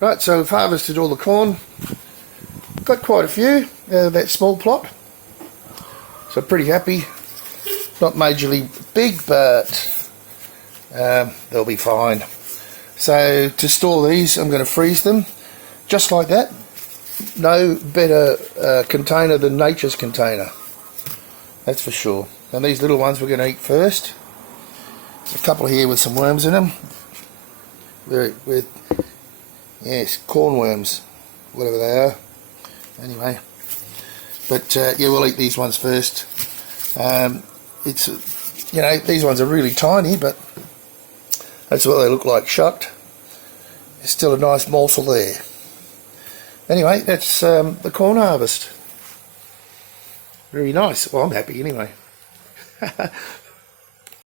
Right, so we've harvested all the corn. Got quite a few out of that small plot. So pretty happy. Not majorly big, but they'll be fine. So to store these, I'm going to freeze them just like that. No better container than nature's container. That's for sure. And these little ones we're going to eat first. There's a couple here with some worms in them. With yes, corn worms, whatever they are. Anyway, but yeah, we'll eat these ones first. It's, you know, these ones are really tiny, but that's what they look like shucked. There's still a nice morsel there. Anyway, that's the corn harvest. Very nice. Well, I'm happy anyway.